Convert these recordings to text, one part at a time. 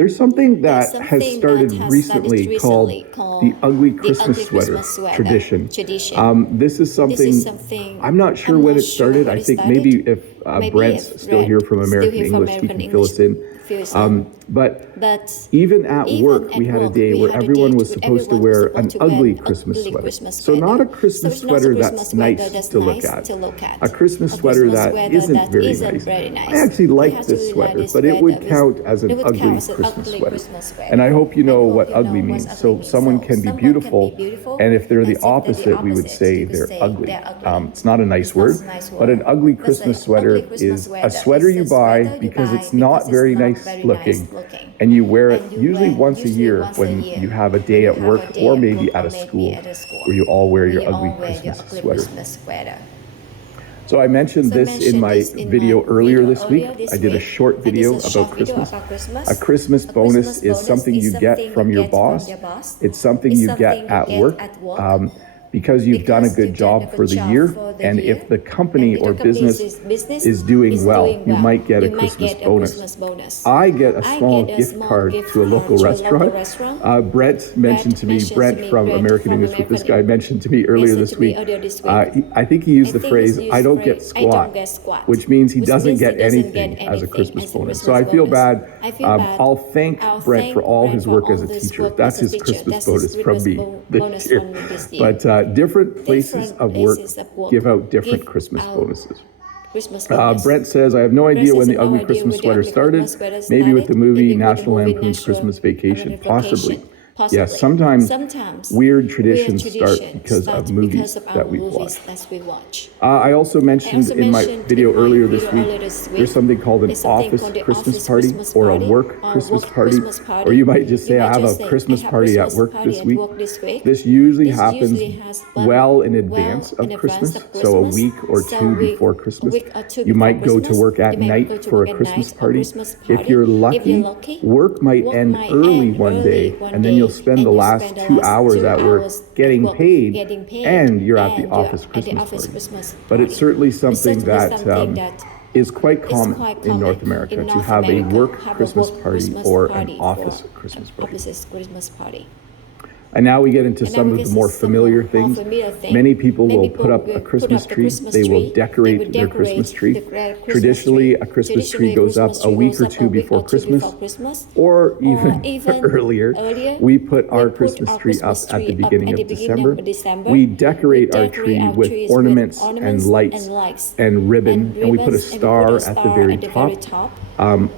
There's something There's that has something started that has recently started called recently called the ugly the Christmas ugly sweater Christmas sweater tradition. tradition. This is This is something, something I'm not sure I'm when not it sure started. when I it think started. maybe if Maybe Brent's if still here from still American here from English, he American can fill English us in. fills in. But But even at even work, at we had a work, day we where had a everyone day was where supposed to everyone was wear supposed an to wear ugly an Christmas ugly sweater. Christmas So not sweater. a So Christmas it's not a sweater Christmas that's sweater nice that's to look nice at. to look at. A Christmas A sweater Christmas that sweater isn't that very isn't nice. very nice. I actually I like actually this like sweater, this but it would sweater. count as It an would ugly count as an Christmas ugly sweater. Christmas sweater. And I hope you And I know hope what you ugly know what means. ugly So means. someone So can be someone can be beautiful, beautiful, and if they're and the if they're the opposite, we would opposite, say we would they're say ugly. they're ugly. It's not a nice It's not word, a nice but an word. ugly But Christmas an sweater ugly Christmas is sweater a sweater is you a buy sweater you because buy it's not because it's very not nice very looking, nice looking, and you wear it and you usually wear once a usually year once a when year you have a when day you at have work a day or at maybe work at or a maybe school at a school where you all wear where your you ugly all wear your Christmas ugly sweater. Christmas sweater. So I mentioned So I this in mentioned my this in video my earlier video this week. earlier this I did a week. short I did video a about short video Christmas. about Christmas. A Christmas A bonus Christmas is bonus something is you get something from you your get from boss. your boss. It's something It's you something get you at get work at work because you've done a because good you've done a job good for the job year. for the And year. if the And company if or the company's business business is doing is well, doing you well, might get a you might Christmas get a bonus. Christmas bonus. I get a I small get a gift small card gift to a local card to a local restaurant. restaurant. Brent mentioned to me, Brent from American English with this guy mentioned to me earlier this week. I think he used the phrase, I don't get squat, which means he doesn't get anything as a Christmas bonus. So I feel bad. I'll thank Brent for all his work as a teacher. That's his Christmas bonus from me this year. But different places of work give out different Christmas bonuses. Brent says, I have no idea when the ugly Christmas sweater started. Maybe with the movie National Lampoon's Christmas Vacation, possibly. Yes, sometimes weird traditions start because of movies that we watch. I also mentioned in my video earlier this week, there's something called an office Christmas party or a work Christmas party, or you might just say, I have a Christmas party at work this week. This usually happens well in advance of Christmas, so a week or two before Christmas. You might go to work at night for a Christmas party. If you're lucky, work might end early one day, and then you'll spend the last 2 hours at work getting paid, and you're at the office Christmas party. But it's certainly something that is quite common in North America to have a work Christmas party or an office Christmas party. And now we get into some of the more familiar things. Many people will put up a Christmas tree. They will decorate their Christmas tree. Traditionally, a Christmas tree goes up a week or two before Christmas, or even earlier. We put our Christmas tree up at the beginning of December. We decorate our tree with ornaments and lights and ribbon, and we put a star at the very top.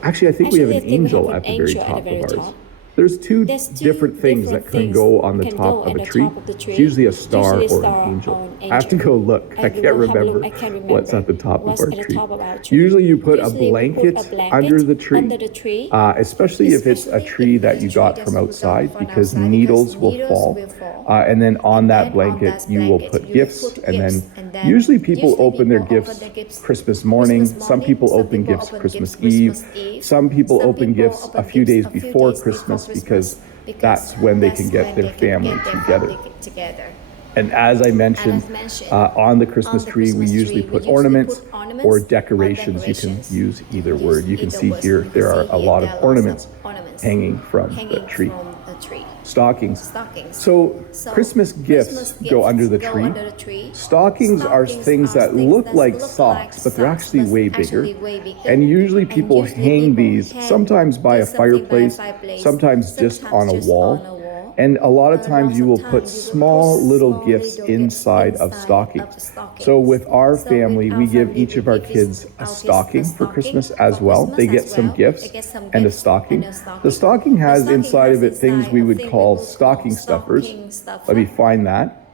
Actually, I think we have an angel at the very top of ours. There's two different things that can go on the top of a tree. It's usually a star or an angel. I have to go look. I can't remember what's at the top of our tree. Usually you put a blanket under the tree, especially if it's a tree that you got from outside, because needles will fall. And then on that blanket, you will put gifts. And then usually people open their gifts Christmas morning. Some people open gifts Christmas Eve. Some people open gifts a few days before Christmas, because that's when they can get their family together. And as I mentioned, on the Christmas tree, we usually put ornaments or decorations. You can use either word. You can see here there are a lot of ornaments hanging from the tree. Stockings. So Christmas gifts go under the tree. Stockings are things that look like socks, but they're actually way bigger. And usually people hang these sometimes by a fireplace, sometimes just on a wall. And a lot of times you will put small little gifts inside of stockings. So with our family, we give each of our kids a stocking for Christmas as well. They get some gifts and a stocking. The stocking has inside of it things we would call stocking stuffers. Let me find that.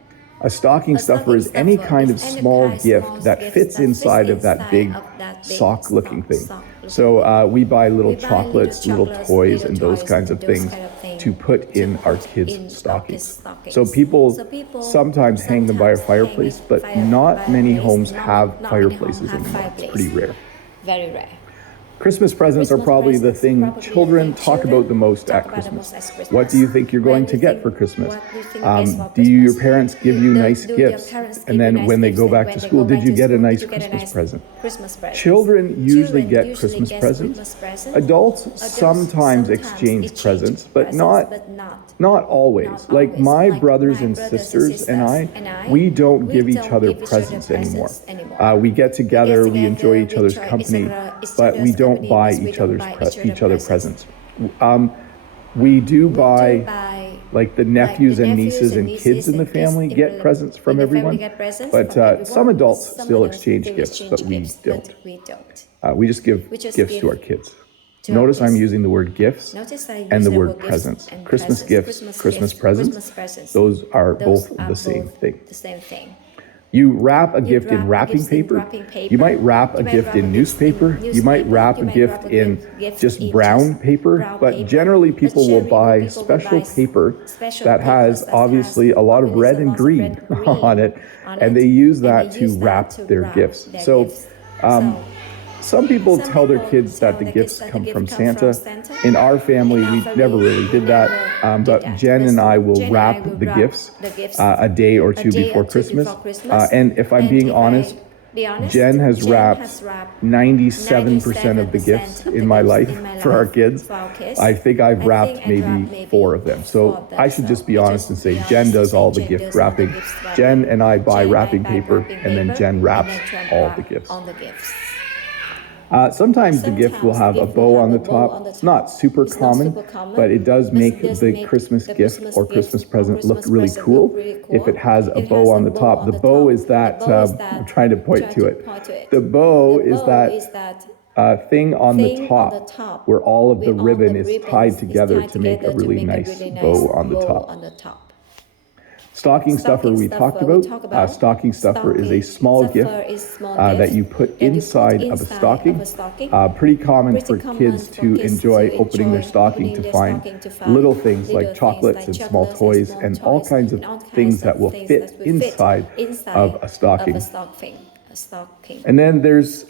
A stocking stuffer is any kind of small gift that fits inside of that big sock-looking thing. So we buy little chocolates, little toys, and those kinds of things to put in our kids' stockings. So people sometimes hang them by a fireplace, but not many homes have fireplaces anymore. It's pretty rare. Very rare. Christmas presents are probably the thing children talk about the most at Christmas. What do you think you're going to get for Christmas? Do your parents give you nice gifts? And then when they go back to school, did you get a nice Christmas present? Children usually get Christmas presents. Adults sometimes exchange presents, but not always. Like my brothers and sisters and I, we don't give each other presents anymore. We get together, we enjoy each other's company, but we don't buy each other presents. We do buy, like the nephews and nieces and kids in the family get presents from everyone, but some adults still exchange gifts, but we don't. We just give gifts to our kids. Notice I'm using the word gifts and the word presents. Christmas gifts, Christmas presents, those are both the same thing. You wrap a gift in wrapping paper. You might wrap a gift in newspaper. You might wrap a gift in just brown paper. But generally, people will buy special paper that has obviously a lot of red and green on it, and they use that to wrap their gifts. So some people tell their kids that the gifts come from Santa. In our family, we never really did that, but Jen and I will wrap the gifts a day or two before Christmas. And if I'm being honest, Jen has wrapped 97% of the gifts in my life for our kids. I think I've wrapped maybe 4 of them. So I should just be honest and say Jen does all the gift wrapping. Jen and I buy wrapping paper, and then Jen wraps all the gifts. Sometimes the gift will have a bow on the top. It's not super common, but it does make the Christmas gift or Christmas present look really cool if it has a bow on the top. The bow is that, I'm trying to point to it. The bow is that thing on the top where all of the ribbon is tied together to make a really nice bow on the top. Stocking stuffer we talked about. Stocking stuffer is a small gift that you put inside of a stocking. Pretty common for kids to enjoy opening their stocking to find little things like chocolates and small toys and all kinds of things that will fit inside of a stocking. And then there's